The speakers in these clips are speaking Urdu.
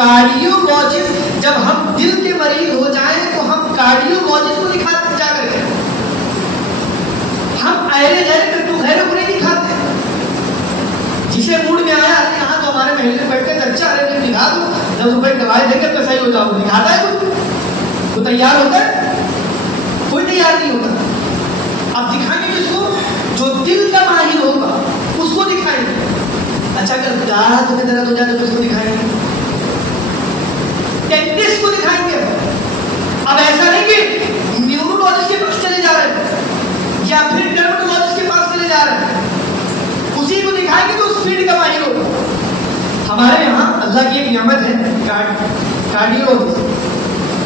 کارڈیولوجسٹ، جب ہم دل کے مریض ہو جائیں تو ہم کارڈیولوجسٹ کو دکھاتے جا کر کے، ہم اہل غیر کو نہیں دکھاتے. جسے موڈ میں آیا یہاں تو ہمارے محلے میں بیٹھ کے اچھا رہے دکھا دو، 10 روپئے دوائی دے کر کے صحیح ہو جاؤ، دکھاتا ہے کوئی تیار ہوتا ہے؟ کوئی تیار نہیں ہوتا. اب دکھائیں گے کس کو؟ جو دل کا ماہر ہوگا اس کو دکھائیں گے. اچھا اگر دانت میں درد ہو جائے تو کس کو دکھائیں گے؟ ڈینٹسٹ کو دکھائیں گے. اب ایسا نہیں کہ نیورولوجسٹ کے پاس چلے جا رہے ہیں یا پھر ڈرمٹولوجسٹ کے پاس چلے جا رہے ہیں، اسی کو دکھائیں گے تو اس فیلڈ کا ماہر ہوگا. ہمارے یہاں اللہ کی ایک نعمت ہے کارڈیولوجی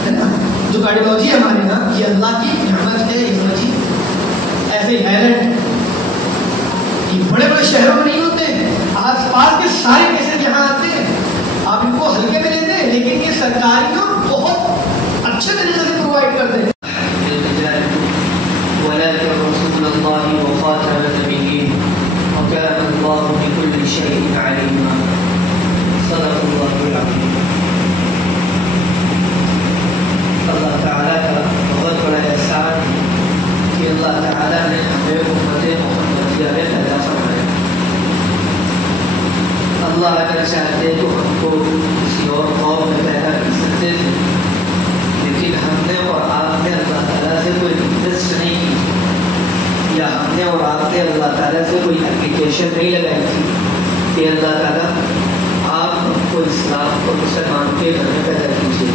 ہے نا، جو کارڈیولوجی ہے ہمارے یہاں یہ اللہ کی نعمت ہے. ایسے ہی ہیلنڈ یہ بڑے بڑے شہروں میں نہیں ہوتے، آس پاس کے سارے کیسز یہاں آتے ہیں. آپ ان کو ہلکے میں لیتے ہیں لیکن یہ سرکاریوں بہت اچھے طریقے سے پرووائڈ کرتے ہیں. اللہ تعالیٰ کا بہت بڑا احسان کہ اللہ تعالیٰ نے ہمیں امت محمدیہ میں پیدا فرمایا. اللہ اگر چاہتے تو ہم کو کسی اور قوم میں پیدا کر سکتے تھے، لیکن ہم نے اور آپ نے اللہ تعالیٰ سے کوئی ریکویسٹ نہیں کی، یا ہم نے اور آپ نے اللہ تعالیٰ سے کوئی اپلیکیشن نہیں لگائی تھی کہ اللہ تعالیٰ آپ ہم کو اسلام اور مسلمان کے گھر میں پیدا کیجیے.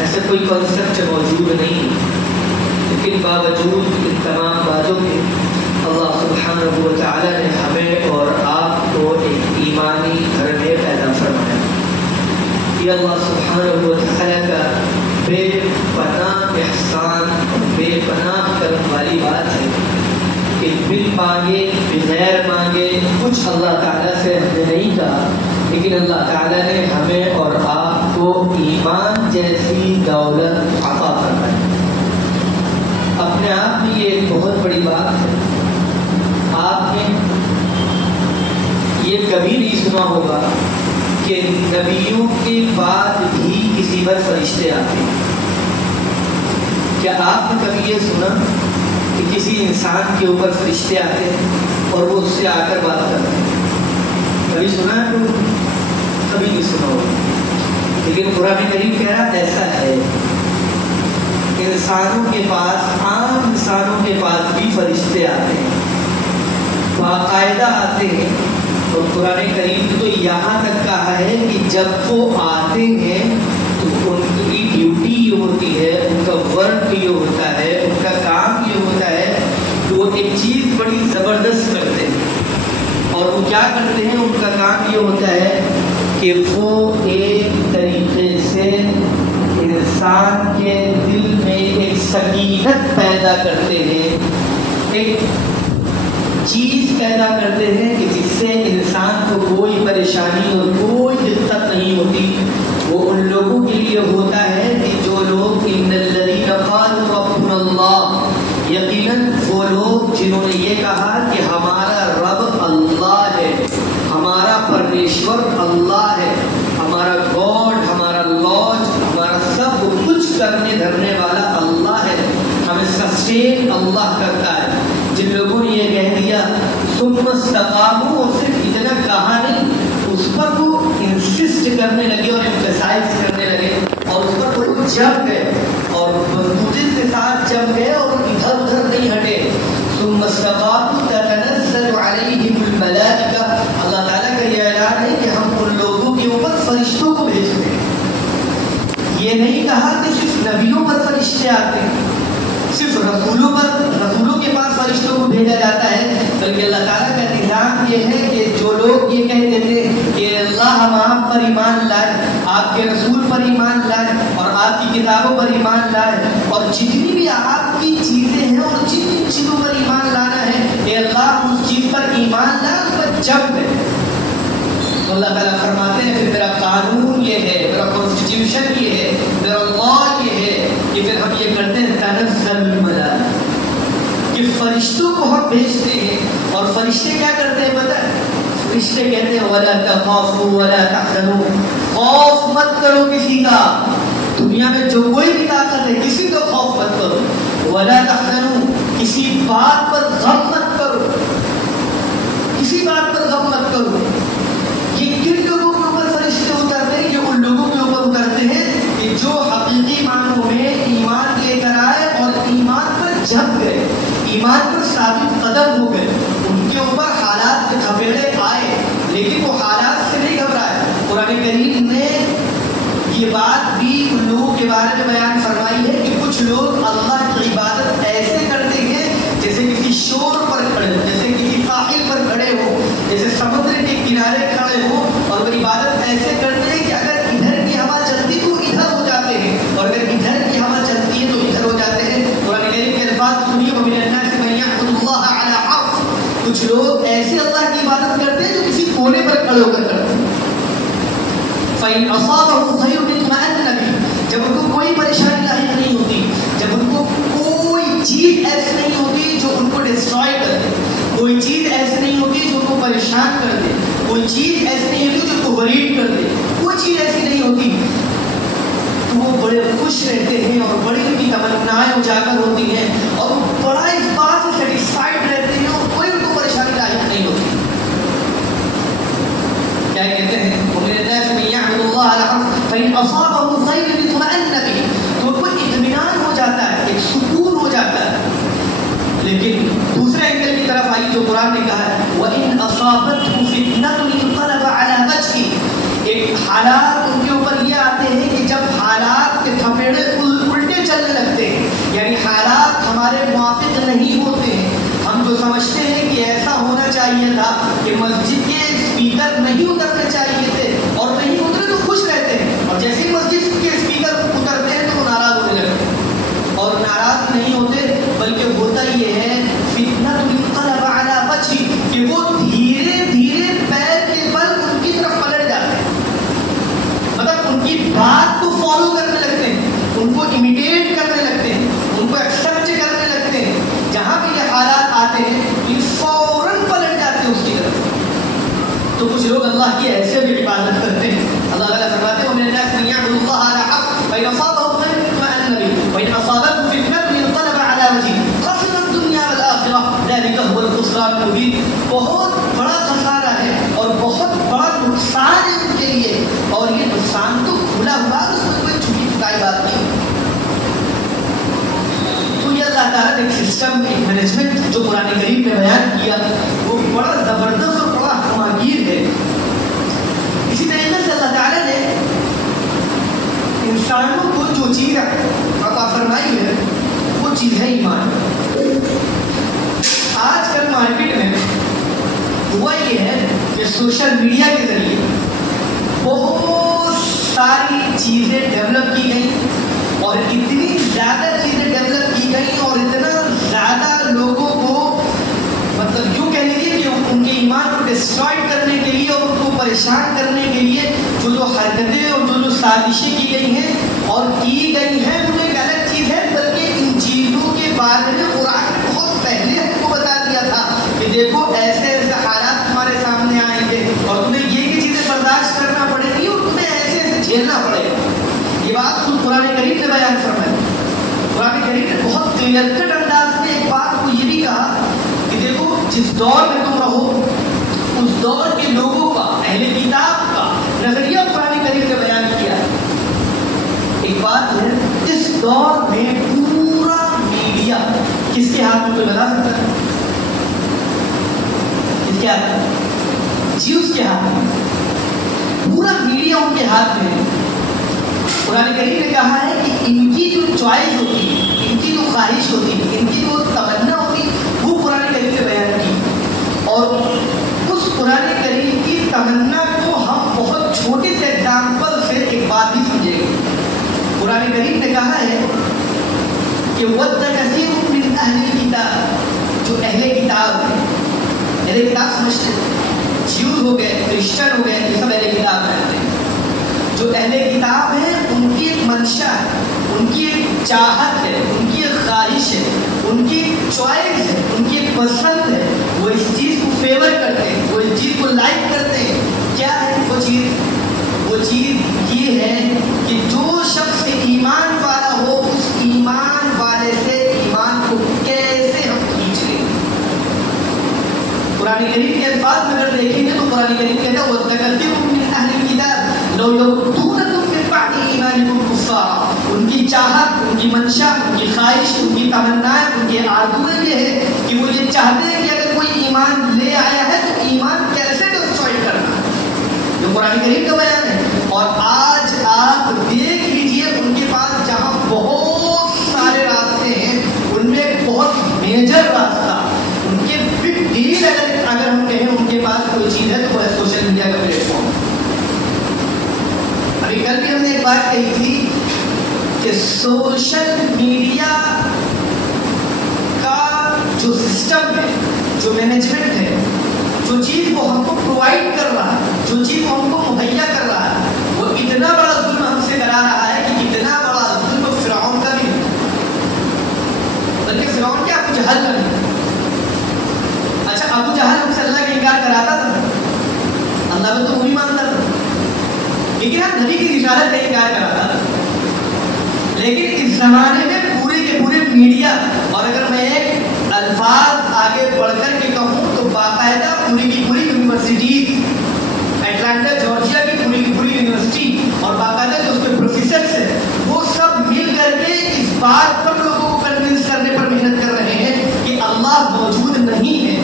ایسا کوئی کنسیپٹ موجود نہیں، لیکن باوجود ان تمام باتوں کے اللہ سبحانہ و تعالیٰ نے ہمیں اور آپ کو ایک ایمانی گھر میں پیدا فرمایا. یہ اللہ سبحانہ و تعالیٰ کا بے پناہ احسان اور بے پناہ کرم والی بات ہے کہ بن مانگے بغیر مانگے کچھ اللہ تعالیٰ سے ہم نے نہیں کہا، لیکن اللہ تعالیٰ نے ہمیں اور آپ کو ایمان جیسی دولت عطا فرمائی. اپنے آپ میں یہ ایک بہت بڑی بات ہے. آپ نے یہ کبھی نہیں سنا ہوگا کہ نبیوں کے بعد بھی کسی پر فرشتے آتے ہیں. کیا آپ نے کبھی یہ سنا کہ کسی انسان کے اوپر فرشتے آتے ہیں اور وہ اس سے آ کر بات کرتے ہیں؟ کبھی سنا ہے؟ کبھی نہیں سنا ہوگا. لیکن قرآن کریم کہہ رہا ایسا ہے، انسانوں کے پاس، عام انسانوں کے پاس بھی فرشتے آتے ہیں، باقاعدہ آتے ہیں. اور قرآن کریم تو یہاں تک کہا ہے کہ جب وہ آتے ہیں تو ان کی ڈیوٹی یہ ہوتی ہے، ان کا ورک یہ ہوتا ہے، ان کا کام یہ ہوتا ہے کہ وہ ایک چیز بڑی زبردست کرتے ہیں. اور وہ کیا کرتے ہیں؟ ان کا کام یہ ہوتا ہے کہ وہ ایک طریقے سے انسان کے دل میں ایک سکینت پیدا کرتے ہیں، ایک چیز پیدا کرتے ہیں کہ جس سے انسان کو کوئی پریشانی اور کوئی دقت نہیں ہوتی. وہ ان لوگوں کے لیے ہوتا ہے کہ جو لوگ ان الذین قالوا ربنا اللہ، یقیناً وہ لوگ جنہوں نے یہ کہا کہ ہمارا رب اللہ ہے، ہمارا پرمیشور اللہ ہے، ہمارا گاڈ، ہمارا لاج، ہمارا سب کچھ کرنے دھرنے والا اللہ ہے، ہمیں سسٹین اللہ کرتا ہے. جن لوگوں نے یہ کہہ دیا ثم استقاموا، اور صرف اتنا کہا نہیں، اس پر وہ انسسٹ کرنے لگے اور ایمفسائز کرنے لگے اور اس پر وہ جم گئے اور بندوقیں کے ساتھ جم گئے اور ادھر ادھر نہیں ہٹے. ثم استقاموا تتنزل علیہم الملائکہ، اللہ تعالیٰ کا یہ اعلان ہے کہ ہم ان لوگوں کے اوپر فرشتوں کو بھیجتے ہیں. یہ نہیں کہا کہ صرف نبیوں پر فرشتے آتے ہیں، صرف رسولوں کے پاس فرشتوں کو بھیجا جاتا ہے، بلکہ اللہ تعالیٰ کا نظام یہ ہے کہ جو لوگ یہ کہہ دیتے ہیں کہ اللہ ہم آپ پر ایمان لائے، آپ کے رسول پر ایمان لائے اور آپ کی کتابوں پر ایمان لائے، اور جتنی بھی آپ کی چیزیں ہیں اور جن جن چیزوں پر ایمان لانا ہے کہ اللہ ہم اس چیز پر ایمان لائے، اس پر جب دے. تو اللہ تعالیٰ فرماتے ہیں پھر میرا قانون یہ ہے، میرا کانسٹیٹیوشن یہ ہے، میرا لا یہ ہے کہ پھر ہم یہ کرتے ہیں تنزل الملائکہ، کہ فرشتوں کو ہم بھیجتے ہیں. اور فرشتے کیا کرتے ہیں پتہ ہے؟ فرشتے کہتے ہیں وَلَا تَخَافُوا وَلَا تَحْزَنُوا، کرو کسی کا، دنیا میں جو کوئی بھی طاقت ہے کسی کا خوف مت کرو، ولا تحزنوا، کسی بات پر غم مت کرو، کسی بات پر غم مت کرو۔ یہ کن لوگوں کے اوپر فرشتے اترتے ہیں؟ یہ ان لوگوں کے اوپر اترتے ہیں کہ جو حقیقی معنوں میں ایمان لے کر آئے اور ایمان پر جھک گئے، ایمان پر ثابت قدم ہو گئے۔ ان کے اوپر حالات کے تھپیڑے آئے لیکن وہ حالات سے نہیں گھبرائے۔ قرآن کریم نے یہ بات بھی ان لوگوں کے بارے میں بیان فرمائی ہے کہ کچھ لوگ اللہ کی عبادت ایسے کرتے ہیں جیسے کسی شور پر کھڑے ہو، جیسے کسی ساحل پر کھڑے ہو، جیسے سمندر کے کنارے کھڑے ہو، اور وہ عبادت ایسے کرتے ہیں کہ اگر ادھر کی ہوا چلتی تو ادھر ہو جاتے ہیں، اور اگر ادھر کی ہوا چلتی ہے تو ادھر ہو جاتے ہیں۔ قرآن کریم کے الفاظ سنیے، وَمِنَ النَّاسِ مَن يَعْبُدُ اللَّهَ عَلَىٰ حَرْفٍ، کچھ لوگ ایسے اللہ کی عبادت کرتے ہیں جو کسی کونے پر کھڑے ہو کر کرتے ہیں۔ فَإِنْ أَصَابَهُ خَيْرٌ اطْمَأَنَّ بِهِ، جب ان کو کوئی پریشانی لاحق نہیں ہوتی، جب ان کو کوئی چیز ایسی نہیں ہوتی جو ان کو ڈسٹرائے کر دے، کوئی چیز ایسی نہیں ہوتی جو ان کو پریشان کر دے، کوئی چیز ایسی نہیں ہوتی جو ان کو ورید کر دے، کوئی چیز ایسی نہیں ہوتی، تو وہ بڑے خوش رہتے ہیں اور بڑی ان کی تمنائیں اجاگر ہوتی ہیں اور وہ بڑا اس بات سے سیٹسفائڈ رہتے ہیں اور کوئی ان کو پریشانی لاحق نہیں ہوتی۔ کیا کہتے ہیں؟ وَمِنَ النَّاسِ مَن يَعْبُدُ اللَّهَ عَلَىٰ حَرْفٍ فَإِنْ أَصَابَهُ خَيْرٌ اطْمَأَنَّ بِهِ، تو کوئی اطمینان ہو جاتا ہے، ایک سکون ہو جاتا ہے۔ لیکن دوسرے اینگل کی طرف آئی جو قرآن نے کہا ہے وَإِنْ أَصَابَتْهُ فِتْنَةٌ انقلب عَلَىٰ وَجْهِهِ، ایک حالات ان کے اوپر یہ آتے ہیں کہ جب حالات کے تھپیڑے الٹے چلنے لگتے ہیں، یعنی حالات ہمارے موافق نہیں ہوتے ہیں، ہم جو سمجھتے ہیں کہ ایسا ہونا چاہیے تھا کہ مسجد کے اسپیکر نہیں اترنے چاہیے تھے اور نہیں اترے تو خوش رہتے ہیں، اور جیسے ہی مسجد کے اسپیکر اترتے ہیں تو وہ ناراض ہونے لگتے ہیں، اور ناراض نہیں ہوتے بلکہ ہوتا یہ ہے فتنہ انقلب علی وجہہ، کہ وہ دھیرے دھیرے پیر کے بل ان کی طرف پلٹ جاتے ہیں، مطلب ان کی بات کو فالو کرنے لگتے ہیں، ان کو امیٹیٹ کرنے لگتے ہیں، ان کو ایکسپٹ کرنے لگتے ہیں، جہاں بھی یہ حالات آتے ہیں یہ فوراً پلٹ جاتے ہیں اس کی طرف۔ تو کچھ لوگ اللہ کی ایسے بھی عبادت کرتے ہیں، اللہ تعالیٰ فرماتے ہیں وَمِنَ النَّاسِ مَن يَعْبُدُ اللَّهَ عَلَىٰ حَرْفٍ فَإِنْ أَصَابَهُ خَيْرٌ اطْمَأَنَّ بِهِ وَإِنْ أَصَابَتْهُ فِتْنَةٌ انقلب عَلَىٰ وَجْهِهِ خَسِرَ الدُّنْيَا وَالْآخِرَةَ ذَٰلِكَ هُوَ الْخُسْرَانُ الْمُبِينُ، بہت بڑا خسارہ ہے اور بہت بڑا نقصان ہے ان کے لیے، اور یہ نقصان تو کھلا ہوا، اس میں کوئی چھپی چھپائی بات نہیں۔ تو یہ اللہ تعالیٰ نے ایک سسٹم، ایک مینجمنٹ جو قرآن کریم نے بیان کیا وہ بڑا زبردست اور بڑا ہماگیر ہے۔ اسی طریقے سے اللہ تعالیٰ نے انسانوں کو جو چیز عطا فرمائی ہے وہ چیز ہے ایمان۔ آج کل مارکیٹ میں ہوا یہ ہے کہ سوشل میڈیا کے ذریعے بہت ساری چیزیں ڈیولپ کی گئیں اور اتنی زیادہ چیزیں ڈیولپ کی گئیں اور اتنا زیادہ لوگوں کو مطلب یوں کہہ لیجیے کہ ان کے ایمان کو ڈسٹرائے کرنے کے لیے اور ان کو پریشان کرنے کے لیے جو حرکتیں اور جو سازشیں کی گئی ہیں اور کی گئی ہیں وہ ایک الگ چیز ہے، بلکہ ان چیزوں کے بارے میں قرآن نے بہت پہلے ہم کو بتا دیا تھا کہ دیکھو ایسے ایسے حالات تمہارے سامنے آئیں گے اور تمہیں یہ چیزیں برداشت کرنا پڑے گی اور تمہیں ایسے ایسے جھیلنا پڑے گا۔ یہ بات خود قرآن کریم نے بیان فرمائی۔ قرآن کریم نے بہت کلیئر کٹ انداز میں ایک بات کو یہ بھی کہا کہ دیکھو جس دور میں تم رہو اس دور کے لوگوں کا، اہل کتاب کا نظریہ قرآن کریم نے بیان کیا ہے۔ ایک بات ہے اس دور میں پورا میڈیا کس کے ہاتھ میں، کوئی بتا سکتا ہے؟ کس کے ہاتھ میں؟ جی اس کے ہاتھ میں، پورا میڈیا ان کے ہاتھ میں ہے۔ قرآن کریم نے کہا ہے کہ ان کی جو چوائس ہوتی ہے، ان کی جو خواہش ہوتی ہے، ان کی جو تمنا ہوتی ہے وہ قرآن کریم نے بیان کی، اور اس قرآن کریم کی تمنا کو ہم بہت چھوٹے سے ایگزامپل سے ایک بات بھی سمجھیں گے۔ قرآن کریم نے کہا ہے کہ وَدَّ كَثِيرٌ مِّنْ أَهْلِ الْكِتَابِ، جو اہل کتاب ہیں، اہل کتاب سمجھتے ہیں، جیوز ہو گئے، کرسچن ہو گئے، یہ سب اہل کتاب رہتے ہیں۔ جو اہل کتاب ہیں ان کی ایک منشا ہے، ان کی ایک چاہت ہے، ان کی ایک خواہش ہے، ان کی ایک چوائس ہے، ان کی ایک پسند ہے، وہ اس چیز کو فیور کرتے ہیں، وہ اس چیز کو لائک کرتے ہیں۔ کیا ہے وہ چیز؟ وہ چیز یہ ہے کہ جو شخص ایمان والا ہو اس ایمان والے سے ایمان کو کیسے ہم کھینچ لیں. قرآن کریم کے الفاظ میں اگر دیکھیں گے تو قرآن کریم کہتا ہے وَتَكَثِيرٌ مِّنْ أَهْلِ الْكِتَابِ لَوْ يَرُدُّونَكُمْ مِن بَعْدِ إِيمَانِكُمْ كُفَّارًا. ان کی چاہت، ان کی منشا، ان کی خواہش، ان کی تمنائیں، ان کی آرزویں یہ ہے کہ وہ یہ چاہتے ہیں کہ اگر کوئی ایمان لے آیا ہے تو ایمان کیسے ڈسٹروائے کرنا. جو قرآن کریم کا بیان ہے. اور آج آپ دیکھ لیجئے ان کے پاس جہاں بہت سارے راستے ہیں ان میں بہت میجر راستہ، ان کے بگ ڈیل اگر ہم کہیں ان کے پاس کوئی چیز ہے تو وہ ہے سوشل میڈیا کا پلیٹ فارم. ابھی کل بھی ہم نے ایک بات کہی تھی کہ سوشل میڈیا کا جو سسٹم ہے، جو مینجمنٹ ہے، جو چیز وہ ہم کو پرووائڈ کر رہا ہے، جو چیز وہ ہم کو مہیا کر رہا ہے، وہ اتنا بڑا ظلم ہم سے کرا رہا ہے کہ اتنا بڑا ظلم فرعون کا بھی ہے. بلکہ فرعون کیا ابو جہل کا بھی. اچھا ابو جہل ہم سے اللہ کا انکار کراتا تھا، اللہ میں تو وہی مانتا تھا، لیکن ہم نبی کی رسالت کا انکار کراتا تھا. لیکن اس زمانے میں پورے کے پورے میڈیا، اور اگر میں ایک الفاظ آگے بڑھ کر کے کہوں تو باقاعدہ پوری کی پوری یونیورسٹیز، اٹلانٹا جارجیا کی پوری کی پوری یونیورسٹی اور باقاعدہ جو اس کے پروفیسرس ہیں وہ سب مل کر کے اس بات پر لوگوں کو کنونس کرنے پر محنت کر رہے ہیں کہ اللہ موجود نہیں ہے.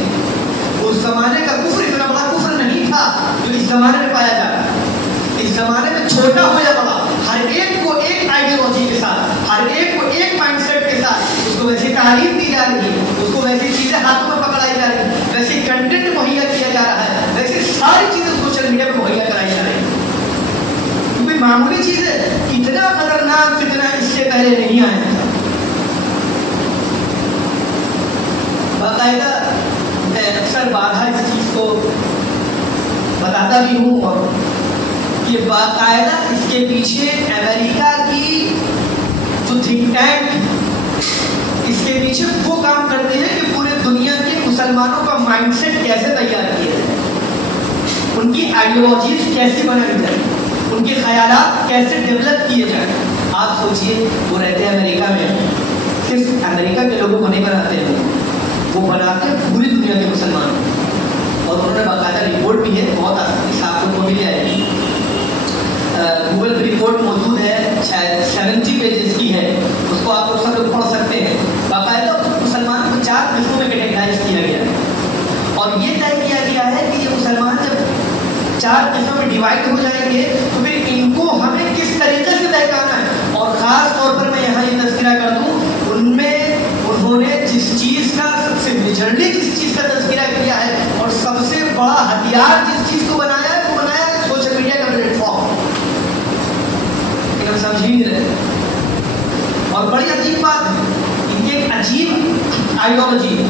اس زمانے کا کفر اتنا بڑا کفر نہیں تھا جو اس زمانے میں پایا جا رہا ہے. اس زمانے میں چھوٹا ہو یا بڑا، ہر ایک کو ایک آئیڈیالوجی کے ساتھ، ہر ایک کو ایک مائنڈ سیٹ کے ساتھ اس کو ویسی تعلیم دی جا رہی ہے، اس کو ویسی چیزیں ہاتھوں میں پکڑائی جا رہی ہے، ویسی کنٹینٹ مہیا کیا جا رہا ہے، ویسی ساری چیزیں سوشل میڈیا پہ مہیا کرائی جا رہی ہے. کیونکہ معمولی چیز ہے، اتنا خطرناک فتنہ اس سے پہلے نہیں آیا تھا. باقاعدہ میں اکثر بارہا اس چیز کو بتاتا بھی ہوں، اور یہ باقاعدہ اس کے پیچھے امریکہ کی جو تھنک ٹینک اس کے پیچھے وہ کام کرتے ہیں کہ پورے دنیا کے مسلمانوں کا مائنڈ سیٹ کیسے تیار کیا جائے، ان کی آئیڈیالوجیز کیسے بنائی جائے، ان کے خیالات کیسے ڈیولپ کیے جائیں. آپ سوچئے وہ رہتے ہیں امریکہ میں، صرف امریکہ کے لوگوں کو نہیں بناتے ہیں، وہ بناتے ہیں پوری دنیا کے مسلمانوں. اور انہوں نے باقاعدہ رپورٹ بھی ہے، بہت آسانی سے آپ لوگوں کو مل جائے گی. گوگل پہ رپورٹ موجود ہے، شاید 70 پیجز کی ہے، اس کو آپ لوگ سب لوگ پڑھ سکتے ہیں. باقاعدہ مسلمان کو 4 قسموں میں کیٹیگرائز کیا گیا ہے، اور یہ طے کیا گیا ہے کہ یہ مسلمان جب 4 قسموں میں ڈیوائڈ ہو جائیں گے تو پھر ان کو ہمیں کس طریقے سے بہکانا ہے. اور خاص طور پر میں یہاں یہ تذکرہ کر دوں، ان میں انہوں نے جس چیز کا سب سے میجرلی جس چیز کا تذکرہ کیا ہے اور سب سے بڑا ہتھیار جس چیز کو بنایا ہے وہ بنایا ہے سوشل میڈیا کا پلیٹ فارم. سمجھ ہی نہیں رہے. اور بڑی عجیب بات ہے، ان کی ایک عجیب آئیڈیالوجی،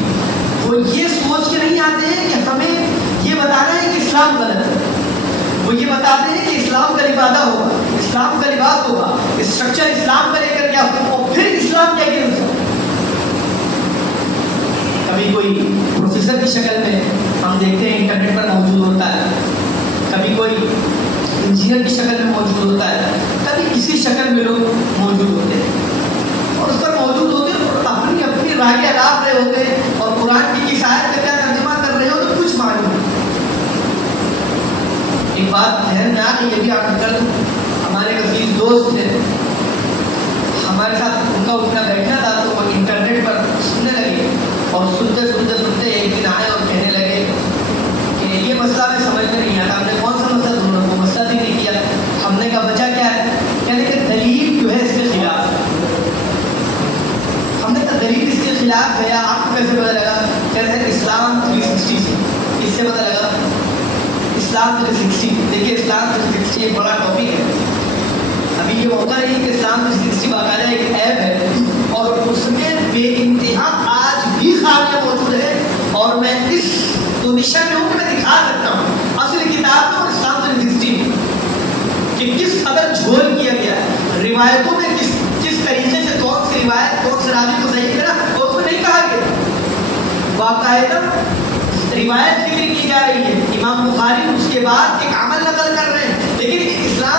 وہ یہ سوچ کے نہیں آتے ہیں کہ ہمیں یہ بتانا ہے کہ اسلام غلط ہے. وہ یہ بتاتے ہیں کہ اسلام کا لبادہ ہوگا، اسلام کا لباس ہوگا، اسٹرکچر اسلام کا لے کر کیا ہوگا، اور پھر اسلام کیا کہ کبھی کوئی پروفیسر کی شکل میں ہم دیکھتے ہیں انٹرنیٹ پر موجود ہوتا ہے، کبھی کوئی انجینئر کی شکل میں موجود ہوتا ہے، کبھی کسی شکل میں لوگ موجود ہوتے ہیں اور اس پر موجود ہوتے ہیں اور اپنی اپنی رائے الاپ رہے ہوتے ہیں اور قرآن کی کس آیت کا کیا ترجمہ کر رہے ہو تو کچھ معلوم نہیں. ایک بات ذہن میں آ کے یہ بھی آپ کر دوں، ہمارے عزیز دوست تھے، ہمارے ساتھ ان کا اٹھنا بیٹھنا تھا تو وہ انٹرنیٹ پر سننے لگے اور سنتے سنتے سنتے ایک دن آئے اور کہنے لگے کہ یہ مسئلہ میں سمجھ میں نہیں آتا. ہم نے کون سا مسئلہ ڈھونڈا، وہ مسئلہ بھی نہیں کیا. ہم نے کہا وجہ کیا ہے، کہنے کہ دلیل جو ہے اس کے خلاف ہے. ہم نے کہا دلیل اس کے خلاف ہے، آپ کو کیسے پتہ لگا؟ کہتے ہیں اسلام 360 سے. اس سے پتہ لگا اسلام 360. دیکھیے اسلام 360 ایک بڑا ٹاپک ہے. ابھی یہ موقع نہیں کہ اسلام 360 باقاعدہ ایک ایپ ہے اور اس میں بے انتہا آج بھی خامیاں موجود ہے، اور میں اس پوزیشن میں ہوں کہ میں دکھا سکتا ہوں اصل کتاب میں اور اسلام 360 میں کہ کس قدر جھول کیا گیا ہے. روایتوں میں کس طریقے سے کون سی روایت کون سے راوی کو صحیح کرا اور اس میں نہیں کہا گیا. باقاعدہ روایت ذکر کی جا رہی ہے، امام بخاری اس کے بعد ایک عمل نقل کر رہے ہیں، لیکن اسلام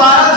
12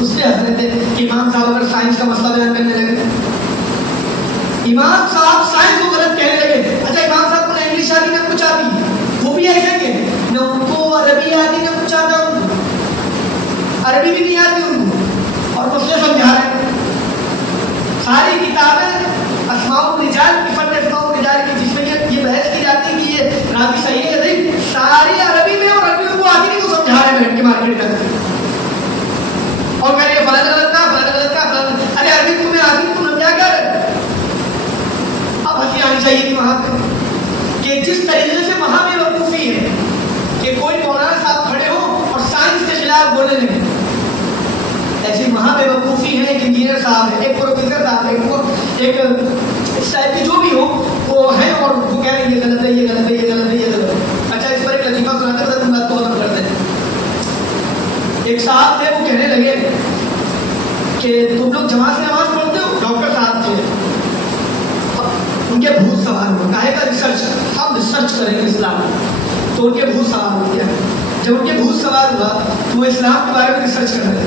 اس پہ ہنس رہے تھے کہ امام صاحب اگر سائنس کا مسئلہ بیان کرنے لگے، امام صاحب سائنس کو غلط کہنے لگے. اچھا امام صاحب کو نہ انگلش آتی نہ کچھ آتی، وہ بھی ایسے ہی ہے، نہ ان کو عربی آتی نہ کچھ آتا، عربی بھی نہیں آتی ان کو، اور مسئلے سمجھا رہے ہیں. ساری کتابیں اسماء الرجال کی، فن اسماء الرجال کی، جس میں یہ بحث کی جاتی ہے کہ یہ راوی صحیح ہے یا نہیں، ساری عربی میں، اور عربی کو آتی نہیں، وہ سمجھا رہے ہیں بیٹھ کے مارکیٹ میں، اور کہہ رہے ہیں فلاں غلط کا، فلاں غلط کا، فلاں. ارے عربی تمہیں آتی تم سمجھا کر. اب ہنسی آنی چاہیے تھی وہاں پہ کہ جس طریقے سے وہاں بے وقوفی ہے کہ کوئی مولانا صاحب کھڑے ہوں اور سائنس کے خلاف بولنے لگے، ایسی وہاں بے وقوفی ہے. ایک انجینئر صاحب ہے، ایک پروفیسر صاحب ہے، ایک اس ٹائپ کی جو بھی ہو وہ ہے، اور وہ کہہ رہے ہیں یہ غلط ہے، یہ غلط ہے، یہ غلط ہے، یہ غلط ہے. اچھا اس پر ایک لطیفہ سناتے ہیں، تم بات کو ختم کرتے ہیں. ایک صاحب تھے، وہ کہنے لگے کہ تم لوگ جماعت سے نماز پڑھتے ہو؟ ڈاکٹر صاحب تھے، ان کے بھوت سوال ہو، کہے گا ریسرچ، ہم ریسرچ کریں گے اسلام. تو ان کے بھوت سوال ہو گیا. جب ان کے بھوت سوال ہوا تو وہ اسلام کے بارے میں ریسرچ کر رہے تھے،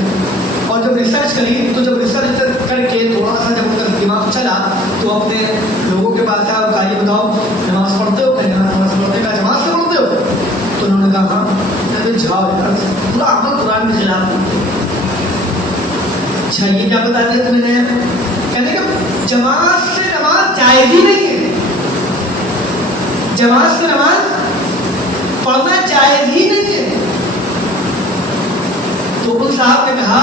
اور جب ریسرچ کری تو جب ریسرچ کر کے تھوڑا سا جب ان کا دماغ چلا تو اپنے لوگوں کے پاس آیا، کہا یہ بتاؤ نماز پڑھتے ہو؟ کہنا نماز پڑھتے کا جماعت سے پڑھتے ہو؟ تو انہوں نے کہا ہاں. جاؤ پورا عمل قرآن کے خلاف. اچھا یہ کیا بتا دیا تم نے؟ کہنے کا جماعت سے نماز جائز ہی نہیں ہے، جماعت سے نماز پڑھنا جائز ہی نہیں ہے. تو ان صاحب نے کہا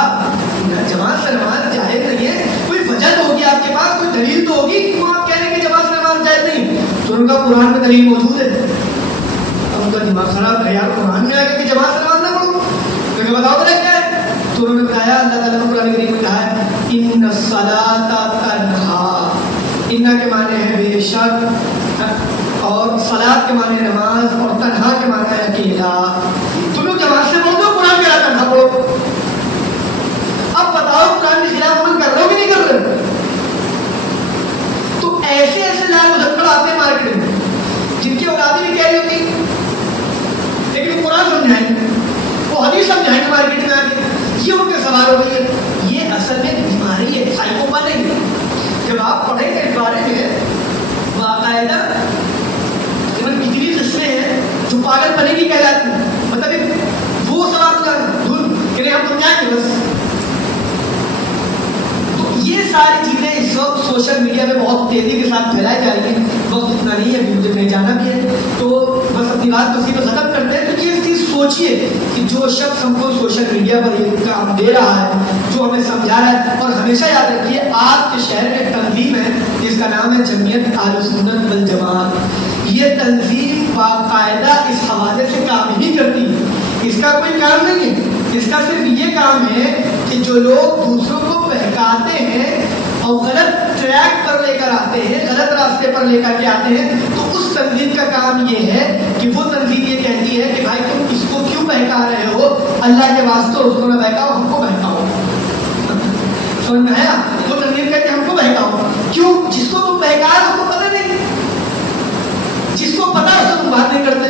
جماعت سے نماز جائز نہیں ہے، کوئی وجہ تو ہوگی آپ کے پاس، کوئی دلیل تو ہوگی، کیوں آپ کہہ رہے ہیں کہ جماعت سے نماز جائز نہیں؟ تو ان کا قرآن میں دلیل موجود ہے. اب ان کا دماغ خراب ہے، یار قرآن میں آ کے کہ جماعت سے نماز نہ پڑھو، تو بتاؤ میرا کیا ہے؟ تو انہوں نے بتایا اللہ تعالیٰ نے قرآن کریم میں کہا ہے ان الصلاۃ تنہا، ان کے معنی ہے بے شک، اور صلاۃ کے معنی نماز، اور تنہا کے معنی ہے اکیلا. تم لوگ جماعت سے پڑھو، قرآن کہہ رہا تنہا پڑھو. اب بتاؤ قرآن کے خلاف عمل کر رہے ہو کہ نہیں کر رہے؟ تو ایسے ایسے لال مجھکڑ آتے ہیں مارکیٹ میں جن کی اولادیں بھی کہہ رہی ہوتی، لیکن وہ قرآن سمجھائیں گے، وہ حدیث سمجھائیں گے مارکیٹ میں آ کے. یہ ان کے سوال ہو گئی ہے. یہ اصل میں بیماری ہے، سائیکوپا نہیں ہے. جب آپ پڑھیں گے اس بارے میں باقاعدہ کتنی قصے ہیں جو پاگل پنے کی کہلاتی ہیں، مطلب وہ سوال ہوتا ہے دھن کہ نہیں ہم سمجھائیں گے بس. تو یہ ساری چیزیں اس وقت سوشل میڈیا میں بہت تیزی کے ساتھ پھیلائی جا رہی ہیں. وقت اتنا نہیں ہے، مجھے کہیں جانا بھی ہے، تو بس اپنی بات اسی پہ ختم کرتے ہیں. تو یہ چیز سوچیے کہ جو شخص ہم کو سوشل میڈیا پر یہ کام دے رہا ہے، جو ہمیں سمجھا رہا ہے، اور ہمیشہ یاد رکھیے آپ کے شہر میں ایک تنظیم ہے جس کا نام ہے جمعیت اہل سنت والجماعت. یہ تنظیم باقاعدہ اس حوالے سے کام ہی کرتی ہے. اس کا کوئی کام نہیں ہے، اس کا صرف یہ کام ہے کہ جو لوگ دوسروں کو بہکاتے ہیں اور غلط ٹریک پر لے کر آتے ہیں، غلط راستے پر لے کر کے آتے ہیں، تو اس تنظیم کا کام یہ ہے کہ وہ تنظیم یہ کہتی ہے کہ بھائی تم اس کو کیوں بہکا رہے ہو؟ اللہ کے واسطے اس کو نہ بہکاؤ، ہم کو بہکاؤ. سمجھ میں آیا؟ وہ تنظیم کہتی ہے ہم کو بہکاؤ. کیوں؟ جس کو تم بہکا رہے اس کو پتہ نہیں، جس کو پتا ہے اس کو تم بات نہیں کرتے.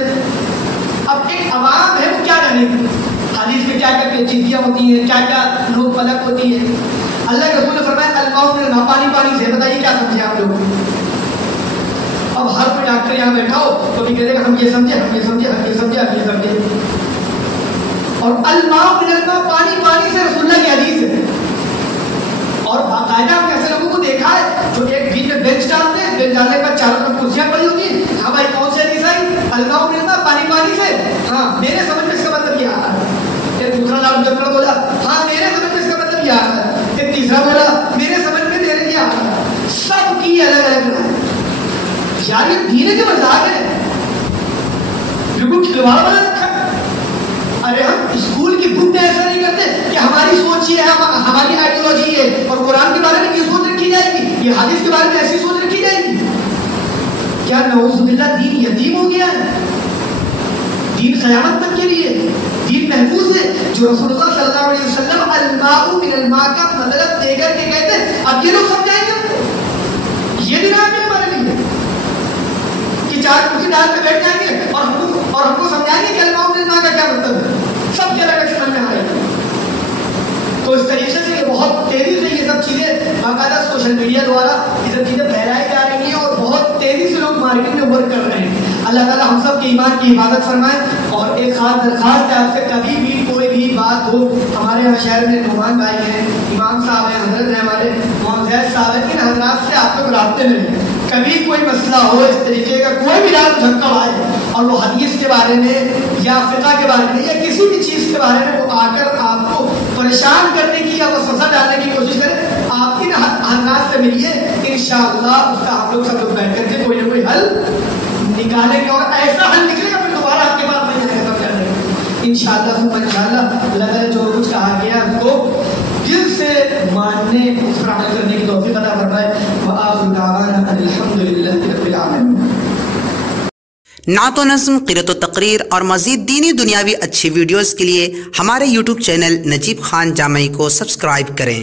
اب ایک عوام ہے، وہ کیا جانے گی حدیث میں کیا کیا چیزیں ہوتی ہیں، کیا کیا نوک پلک ہوتی ہے. اللہ کے رسول نے فرمایا الماء من الماء، پانی پانی سے. بتائیے کیا سمجھے آپ لوگ؟ اب ہر کوئی ڈاکٹر یہاں بیٹھا ہو تو بھی کہتے ہیں ہم یہ سمجھے، ہم یہ سمجھے، ہم یہ سمجھے، ہم یہ سمجھے. اور الماء من الماء، پانی پانی سے رسول اللہ کی حدیث ہے. اور باقاعدہ ہم ایسے لوگوں کو دیکھا ہے جو ایک بیچ میں بینچ ڈالتے ہیں، بینچ ڈالنے کے بعد چاروں طرف کرسیاں پڑی ہوتی ہیں. ہاں بھائی کون سی حدیث آئی؟ الماء من الماء، پانی پانی سے. ہاں میرے سمجھ میں اس کا مطلب یہ آ رہا ہے. ایک دوسرا لال مجکڑ بولا ہاں میرے سمجھ میں اس کا مطلب یہ آ رہا ہے. ایک تیسرا بولا میرے سمجھ میں میرے لیے آ رہا ہے. سب کی الگ الگ رائے. یار یہ دین کے مذاق ہے، بالکل کھلواڑ بنا رکھا ہے. ارے ہم اسکول کی بک میں ایسا نہیں کرتے کہ ہماری سوچ یہ ہے، ہماری آئیڈیالوجی ہے، اور قرآن کے بارے میں یہ سوچ رکھی جائے گی، یہ حدیث کے بارے میں ایسی سوچ رکھی جائے گی. کیا نعوذ باللہ دین یتیم ہو گیا ہے؟ دین قیامت تک کے لیے دین محفوظ ہے. جو رسول اللہ صلی اللہ علیہ وسلم الماء من الماء کا مطلب دے کر کے کہتے ہیں، اب یہ لوگ سمجھائیں گے. یہ دن آپ نے ہمارے لیے کہ چار کرسی ڈال کے بیٹھ جائیں گے اور ہم کو سمجھائیں گے کہ الماء من الماء کا کیا مطلب ہے. سب کے الگ سمجھ میں آئے گا. تو اس طریقے سے یہ بہت تیزی سے یہ سب چیزیں باقاعدہ سوشل میڈیا دوارا یہ سب چیزیں پھیلائی جا رہی ہیں اور بہت تیزی سے لوگ مارکیٹ میں ورک کر رہے ہیں. اللہ تعالیٰ ہم سب کے ایمان کی حفاظت فرمائے. اور ایک خاص درخواست ہے آپ سے, کبھی بھی کوئی بھی بات ہو, ہمارے یہاں شہر میں نعمان بھائی ہیں, امام صاحب ہیں, حضرت ہیں ہمارے محمد صاحب ہیں, ان حضرات سے آپ لوگ رابطے میں رہیں. کبھی کوئی مسئلہ ہو اس طریقے کا, کوئی بھی رات جھٹکا آئے اور وہ حدیث کے بارے میں یا فقہ کے بارے میں یا کسی بھی چیز کے بارے میں وہ آ کر آپ کو پریشان کرنے کی یا وسوسہ ڈالنے کی کوشش کرے, آپ ان حضرات سے ملیے, انشاءاللہ اس کا ہم لوگ سب لوگ بیٹھ کر کے کوئی نہ کوئی حل نکالیں گے. اور ایسا حل نکلے گا پھر دوبارہ آپ کے پاس نہیں آئے گا سب کرنے گے انشاءاللہ. اللہ تعالیٰ جو کچھ کہا گیا ہم کو دل سے ماننے, اس پر عمل کرنے کی توفیق عطا فرمائے. وآخر دعوانا الحمدللہ رب العالمین. نعت و نظم, قرأت و تقریر اور مزید دینی دنیاوی اچھی ویڈیوز کے لیے ہمارے YouTube چینل نجیب خان جامعی کو سبسکرائب کریں.